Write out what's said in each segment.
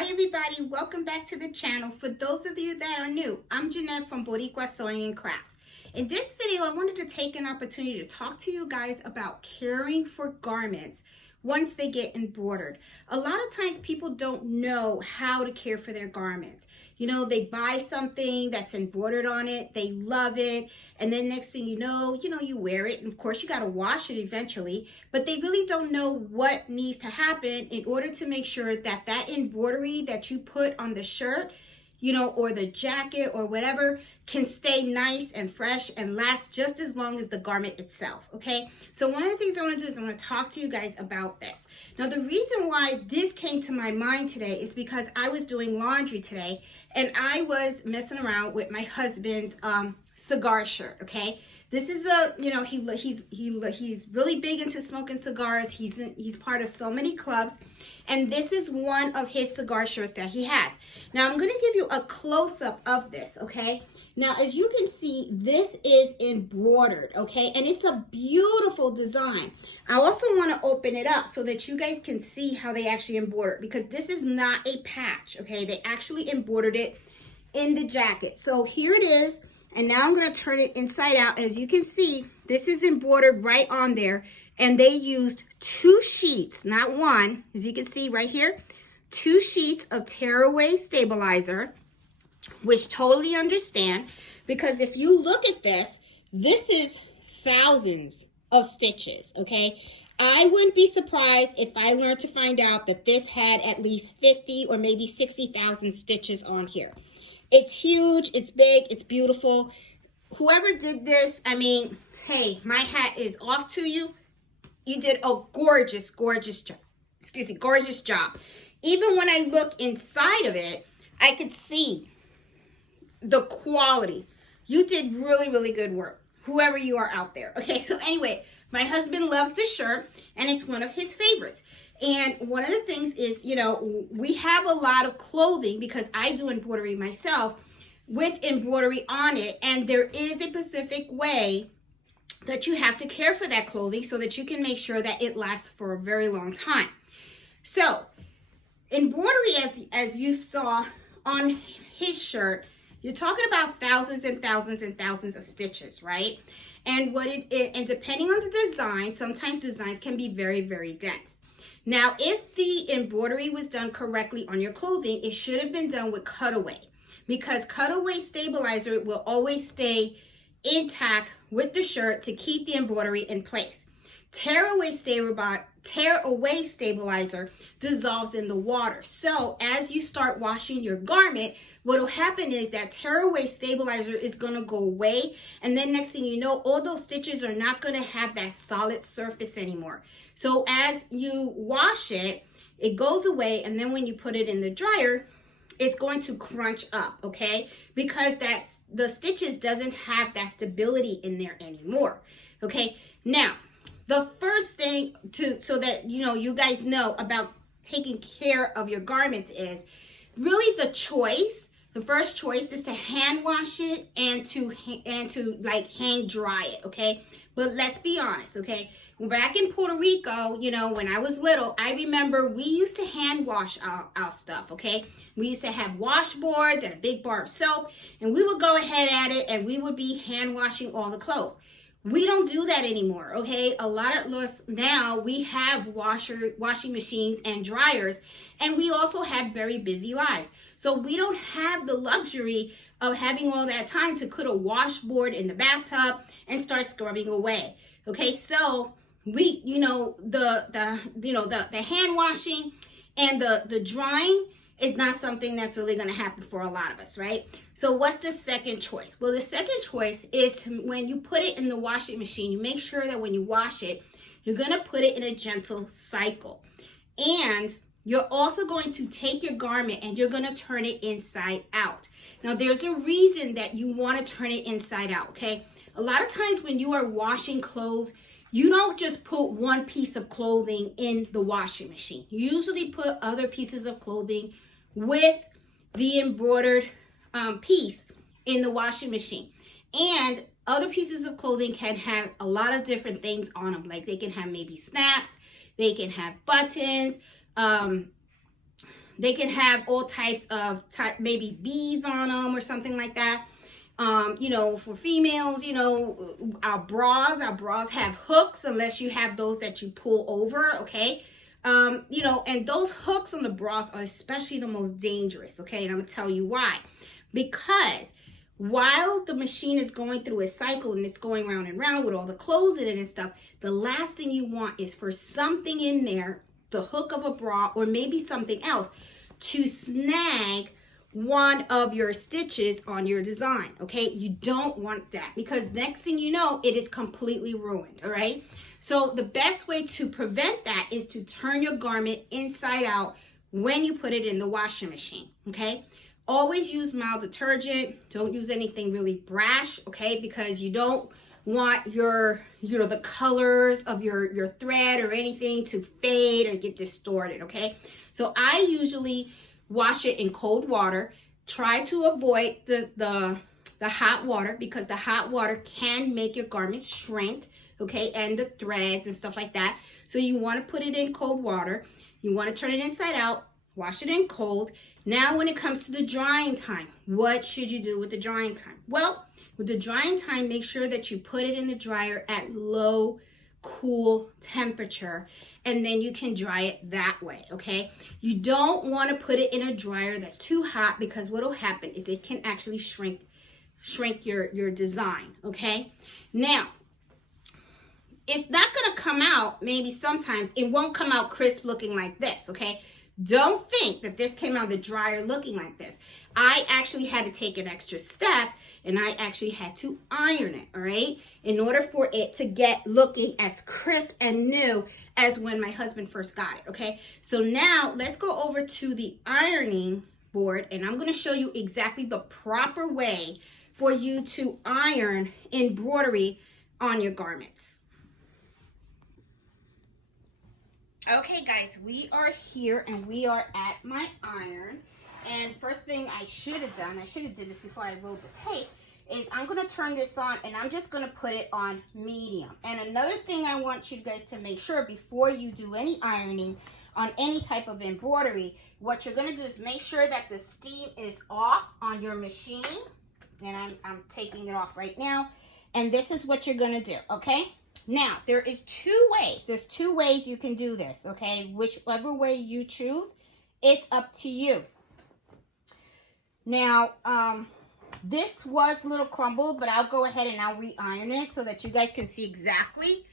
Hi everybody, welcome back to the channel. For those of you that are new, I'm Jeanette from Boricua Sewing and Crafts. In this video, I wanted to take an opportunity to talk to you guys about caring for garments once they get embroidered. A lot of times people don't know how to care for their garments. You know, they buy something that's embroidered on it, they love it, and then next thing you know, you wear it, and of course you got to wash it eventually, but they really don't know what needs to happen in order to make sure that that embroidery that you put on the shirt, or the jacket or whatever can stay nice and fresh and last just as long as the garment itself, okay? So one of the things I want to do is I want to talk to you guys about this. Now, the reason why this came to my mind today is because I was doing laundry today and I was messing around with my husband's cigar shirt, okay? This is he's really big into smoking cigars. He's part of so many clubs, and this is one of his cigar shirts that he has. Now I'm going to give you a close-up of this, okay? Now as you can see, this is embroidered, okay? And it's a beautiful design. I also want to open it up so that you guys can see how they actually embroidered, because this is not a patch, okay? They actually embroidered it in the jacket. So here it is. And now I'm going to turn it inside out. As you can see, this is embroidered right on there. And they used 2 sheets, not one. As you can see right here, 2 sheets of tearaway stabilizer, which totally understand. Because if you look at this, this is thousands of stitches, okay? I wouldn't be surprised if I learned to find out that this had at least 50 or maybe 60,000 stitches on here. It's huge, it's big, it's beautiful. Whoever did this, I mean, hey, my hat is off to you. You did a gorgeous, gorgeous job. Gorgeous job. Even when I look inside of it, I could see the quality. You did really, really good work, whoever you are out there. Okay, so anyway, my husband loves this shirt, and it's one of his favorites. And one of the things is, we have a lot of clothing, because I do embroidery myself, with embroidery on it. And there is a specific way that you have to care for that clothing so that you can make sure that it lasts for a very long time. So embroidery, as you saw on his shirt, you're talking about thousands and thousands and thousands of stitches, right? And and depending on the design, sometimes designs can be very, very dense. Now, if the embroidery was done correctly on your clothing, it should have been done with cutaway, because cutaway stabilizer will always stay intact with the shirt to keep the embroidery in place. Tearaway stabilizer dissolves in the water. So as you start washing your garment, what will happen is that tearaway stabilizer is going to go away. And then next thing you know, all those stitches are not going to have that solid surface anymore. So as you wash it, it goes away. And then when you put it in the dryer, it's going to crunch up, okay? Because the stitches doesn't have that stability in there anymore, okay? Now, the first thing so that you guys know about taking care of your garments is really the first choice is to hand wash it and to like hang dry it, okay? But let's be honest, okay? Back in Puerto Rico, when I was little, I remember we used to hand wash our stuff, okay? We used to have washboards and a big bar of soap, and we would go ahead at it and we would be hand washing all the clothes. We don't do that anymore, okay? A lot of us now, we have washing machines and dryers, and we also have very busy lives. So we don't have the luxury of having all that time to put a washboard in the bathtub and start scrubbing away, okay? So we, the hand washing and the drying is not something that's really going to happen for a lot of us, right? So what's the second choice? Well, the second choice is when you put it in the washing machine, you make sure that when you wash it, you're going to put it in a gentle cycle. And you're also going to take your garment and you're going to turn it inside out. Now, there's a reason that you want to turn it inside out, okay? A lot of times when you are washing clothes, you don't just put one piece of clothing in the washing machine. You usually put other pieces of clothing with the embroidered piece in the washing machine. And other pieces of clothing can have a lot of different things on them. Like they can have maybe snaps, they can have buttons, They can have all types of maybe beads on them or something like that. You know, for females, you know, our bras have hooks unless you have those that you pull over, okay? You know, and those hooks on the bras are especially the most dangerous, okay? And I'm gonna tell you why. Because while the machine is going through a cycle and it's going round and round with all the clothes in it and stuff, the last thing you want is for something in there, the hook of a bra or maybe something else, to snag one of your stitches on your design, okay? You don't want that, because next thing you know, it is completely ruined, all right? So the best way to prevent that is to turn your garment inside out when you put it in the washing machine, okay? Always use mild detergent. Don't use anything really brash, okay? Because you don't want your, you know, the colors of your thread or anything to fade and get distorted, okay? So I usually wash it in cold water. Try to avoid the hot water, because the hot water can make your garments shrink, okay, and the threads and stuff like that. So you want to put it in cold water. You want to turn it inside out, wash it in cold. Now when it comes to the drying time, what should you do with the drying time? Well, with the drying time, make sure that you put it in the dryer at low, cool temperature, and then you can dry it that way, okay? You don't want to put it in a dryer that's too hot, because what will happen is it can actually shrink your design, okay? Now, it's not going to come out, maybe sometimes, it won't come out crisp looking like this, okay? Don't think that this came out of the dryer looking like this. I actually had to take an extra step, and I actually had to iron it, all right? In order for it to get looking as crisp and new as when my husband first got it, okay? So now let's go over to the ironing board, and I'm gonna show you exactly the proper way for you to iron embroidery on your garments. Okay guys, we are here and we are at my iron. And first thing I should have done, I should have did this before I rolled the tape, is I'm going to turn this on and I'm just going to put it on medium. And another thing I want you guys to make sure before you do any ironing on any type of embroidery, what you're going to do is make sure that the steam is off on your machine. And I'm taking it off right now. And this is what you're going to do, okay? Now, there is two ways. There's two ways you can do this, okay? Whichever way you choose, it's up to you. Now, this was a little crumbled, but I'll go ahead and I'll re-iron it so that you guys can see exactly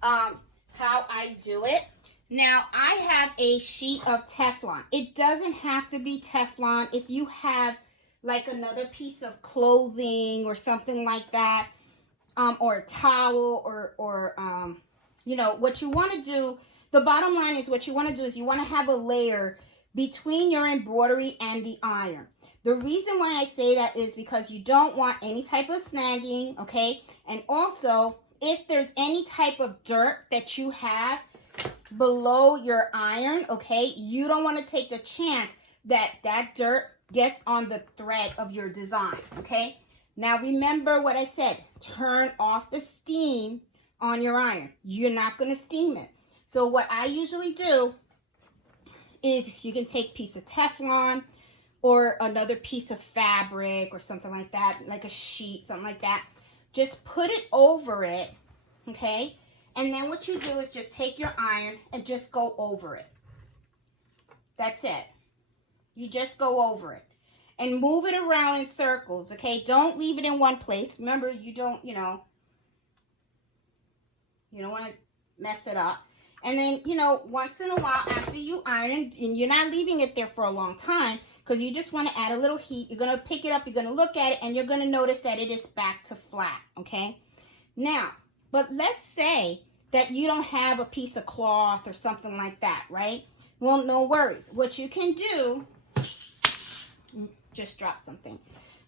how I do it. Now, I have a sheet of Teflon. It doesn't have to be Teflon. If you have like another piece of clothing or something like that, or a towel, or you know, what you want to do, the bottom line is what you want to do is you want to have a layer between your embroidery and the iron. The reason why I say that is because you don't want any type of snagging, okay? And also, if there's any type of dirt that you have below your iron, okay, you don't want to take the chance that that dirt gets on the thread of your design, okay? Now remember what I said, turn off the steam on your iron. You're not going to steam it. So what I usually do is you can take a piece of Teflon or another piece of fabric or something like that, like a sheet, something like that. Just put it over it, okay? And then what you do is just take your iron and just go over it. That's it. You just go over it. And move it around in circles, okay? Don't leave it in one place. Remember, you don't want to mess it up. And then, you know, once in a while after you iron, and you're not leaving it there for a long time, because you just want to add a little heat. You're going to pick it up, you're going to look at it, and you're going to notice that it is back to flat, okay? Now, but let's say that you don't have a piece of cloth or something like that, right? Well, no worries. What you can do, just drop something.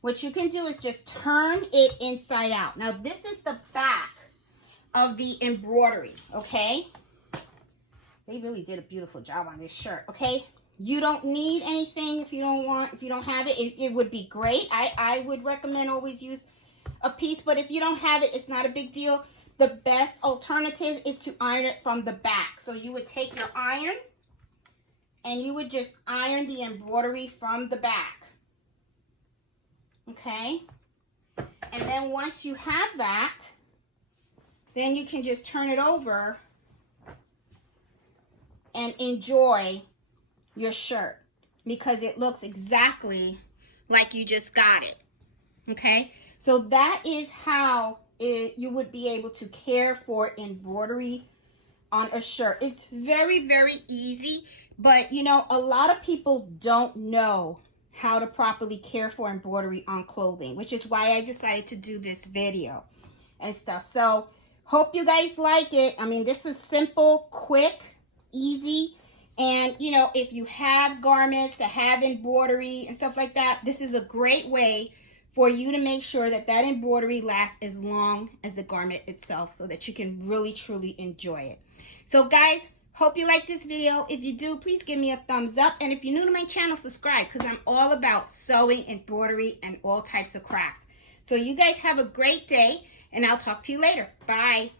What you can do is just turn it inside out. Now, this is the back of the embroidery, okay? They really did a beautiful job on this shirt, okay? You don't need anything if you don't have it. It would be great. I would recommend always use a piece, but if you don't have it, it's not a big deal. The best alternative is to iron it from the back. So you would take your iron and you would just iron the embroidery from the back. Okay? And then once you have that, then you can just turn it over and enjoy your shirt because it looks exactly like you just got it. Okay? So that is how you would be able to care for embroidery on a shirt. It's very, very easy, but you know, a lot of people don't know how to properly care for embroidery on clothing, which is why I decided to do this video and stuff. So hope you guys like it. I mean, this is simple, quick, easy. And you know, if you have garments that have embroidery and stuff like that, this is a great way for you to make sure that that embroidery lasts as long as the garment itself so that you can really, truly enjoy it. So guys, hope you like this video. If you do, please give me a thumbs up. And if you're new to my channel, subscribe because I'm all about sewing, embroidery, and all types of crafts. So you guys have a great day, and I'll talk to you later. Bye.